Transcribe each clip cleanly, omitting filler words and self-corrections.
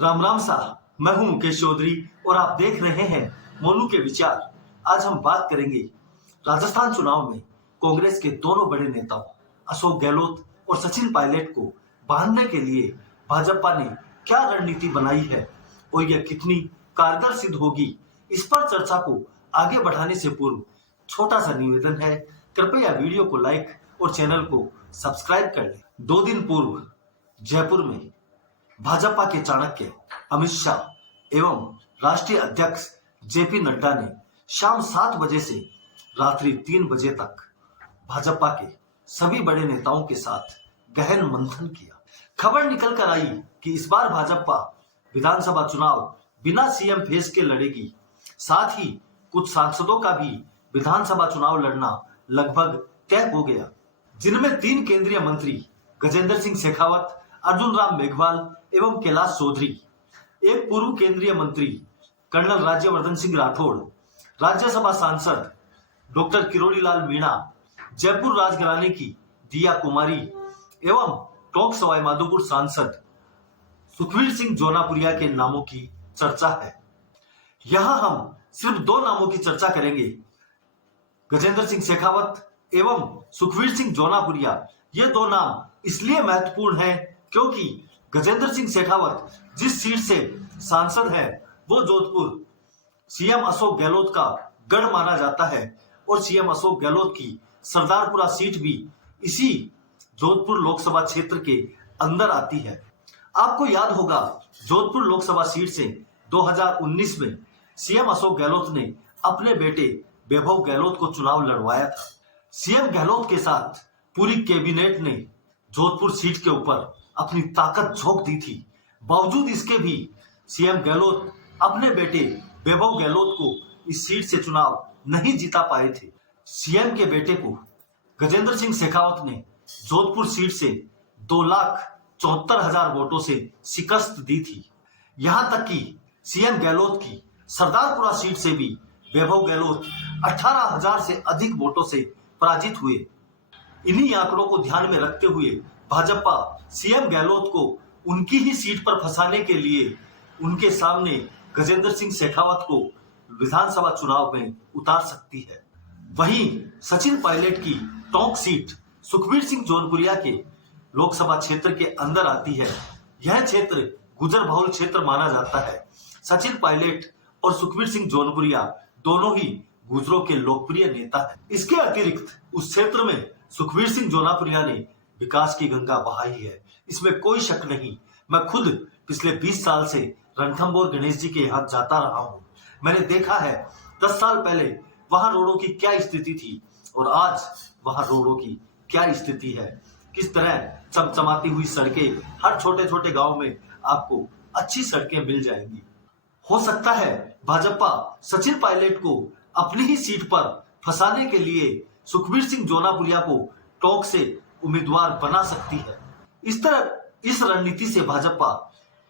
राम राम सा। मैं हूं मुकेश चौधरी और आप देख रहे हैं मोनू के विचार। आज हम बात करेंगे राजस्थान चुनाव में कांग्रेस के दोनों बड़े नेताओं अशोक गहलोत और सचिन पायलट को बांधने के लिए भाजपा ने क्या रणनीति बनाई है और यह कितनी कारगर सिद्ध होगी। इस पर चर्चा को आगे बढ़ाने से पूर्व छोटा सा निवेदन है, कृपया वीडियो को लाइक और चैनल को सब्सक्राइब कर लें। 2 दिन पूर्व जयपुर में भाजपा के चाणक्य अमित शाह एवं राष्ट्रीय अध्यक्ष जेपी नड्डा ने शाम 7 बजे से रात्रि 3 बजे तक भाजपा के सभी बड़े नेताओं के साथ गहन मंथन किया। खबर निकल कर आई कि इस बार भाजपा विधानसभा चुनाव बिना सीएम फेस के लड़ेगी। साथ ही कुछ सांसदों का भी विधानसभा चुनाव लड़ना लगभग तय हो गया, जिनमें 3 केंद्रीय मंत्री गजेंद्र सिंह शेखावत, अर्जुन राम मेघवाल एवं कैलाश चौधरी, एक पूर्व केंद्रीय मंत्री कर्नल राज्यवर्धन सिंह राठौड़, राज्यसभा सांसद डॉक्टर किरोड़ी लाल मीणा, जयपुर राजघराने की दिया कुमारी एवं टोंक सवाई माधोपुर सांसद सुखवीर सिंह जोनापुरिया के नामों की चर्चा है। यहां हम सिर्फ 2 नामों की चर्चा करेंगे, गजेंद्र सिंह शेखावत एवं सुखवीर सिंह जोनापुरिया। ये 2 नाम इसलिए महत्वपूर्ण हैं क्योंकि गजेंद्र सिंह शेखावत जिस सीट से सांसद है वो जोधपुर सीएम अशोक गहलोत का गढ़ माना जाता है और सीएम अशोक गहलोत की सरदारपुरा सीट भी इसी जोधपुर लोकसभा क्षेत्र के अंदर आती है। आपको याद होगा, जोधपुर लोकसभा सीट से 2019 में सीएम अशोक गहलोत ने अपने बेटे वैभव गहलोत को चुनाव लड़वाया था। सीएम गहलोत के साथ पूरी कैबिनेट ने जोधपुर सीट के ऊपर अपनी ताकत झोंक दी थी। बावजूद इसके भी सीएम गहलोत अपने बेटे वैभव गहलोत को इस सीट से चुनाव नहीं जीता पाए थे। सीएम के बेटे को गजेंद्र सिंह शेखावत ने जोधपुर सीट से 2,74,000 वोटों से शिकस्त दी थी। यहां तक कि सीएम गहलोत की सरदारपुरा सीट से भी वैभव गहलोत 18,000 से अधिक वोटों से पराजित हुए। इन्हीं आंकड़ों को ध्यान में रखते हुए भाजपा सीएम गहलोत को उनकी ही सीट पर फंसाने के लिए उनके सामने गजेंद्र सिंह शेखावत को विधानसभा चुनाव में उतार सकती है। वहीं सचिन पायलट की टोंक सीट सुखवीर सिंह जोनपुरिया के लोकसभा क्षेत्र के अंदर आती है। यह क्षेत्र गुजर बहुल क्षेत्र माना जाता है। सचिन पायलट और सुखवीर सिंह जोनपुरिया दोनों ही गुजरों के लोकप्रिय नेता हैं। इसके अतिरिक्त उस क्षेत्र में सुखवीर सिंह जोनापुरिया ने विकास की गंगा बहाई है, इसमें कोई शक नहीं। मैं खुद पिछले 20 साल से रणथंभौर गणेश जी के यहाँ जाता रहा हूँ। मैंने देखा है 10 साल पहले वहां रोडों की क्या स्थिति थी और आज वहां रोडों की क्या स्थिति है। किस तरह चमचमाती हुई सड़कें, हर छोटे छोटे गांव में आपको अच्छी सड़कें मिल जाएंगी। हो सकता है भाजपा सचिन पायलट को अपनी ही सीट पर फंसाने के लिए सुखवीर सिंह जोनापुरिया को टोंक से उम्मीदवार बना सकती है। इस रणनीति से भाजपा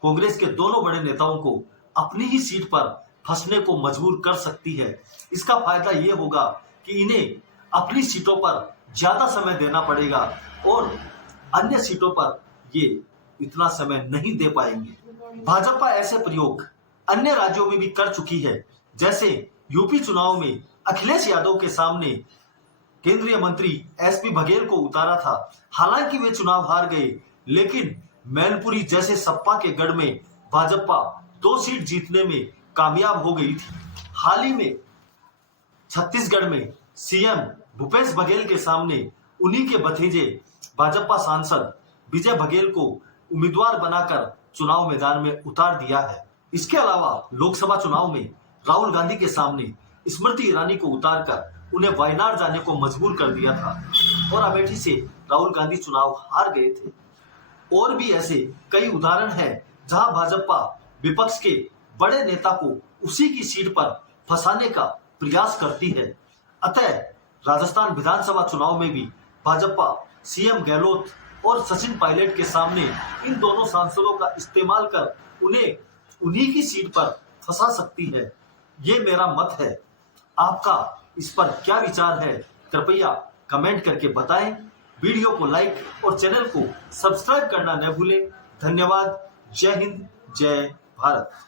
कांग्रेस के दोनों बड़े नेताओं को अपनी ही सीट पर फंसने को मजबूर कर सकती है। इसका फायदा ये होगा कि इन्हें अपनी सीटों पर ज्यादा समय देना पड़ेगा और अन्य सीटों पर ये इतना समय नहीं दे पाएंगे। भाजपा ऐसे प्रयोग अन्य राज्यों में भी कर चुकी है, जैसे यूपी चुनाव में अखिलेश यादव के सामने केंद्रीय मंत्री एसपी बघेल को उतारा था। हालांकि वे चुनाव हार गए, लेकिन मैनपुरी जैसे सपा के गढ़ में भाजपा 2 सीट जीतने में कामयाब हो गई थी। हाल ही में छत्तीसगढ़ में सीएम भूपेश बघेल के सामने उन्हीं के भतीजे भाजपा सांसद विजय बघेल को उम्मीदवार बनाकर चुनाव मैदान में उतार दिया है। इसके अलावा लोकसभा चुनाव में राहुल गांधी के सामने स्मृति ईरानी को उतारकर उन्हें वायनाड जाने को मजबूर कर दिया था और अमेठी से राहुल गांधी चुनाव हार गए थे। और भी ऐसे कई उदाहरण हैं जहां भाजपा विपक्ष के बड़े नेता को उसी की सीट पर फंसाने का प्रयास करती है। अतः राजस्थान विधानसभा चुनाव में भी भाजपा सीएम गहलोत और सचिन पायलट के सामने इन दोनों सांसदों का इस्तेमाल कर उन्हें उन्हीं की सीट पर फंसा सकती है। ये मेरा मत है। आपका इस पर क्या विचार है, कृपया कमेंट करके बताएं। वीडियो को लाइक और चैनल को सब्सक्राइब करना न भूलें। धन्यवाद। जय हिंद, जय भारत।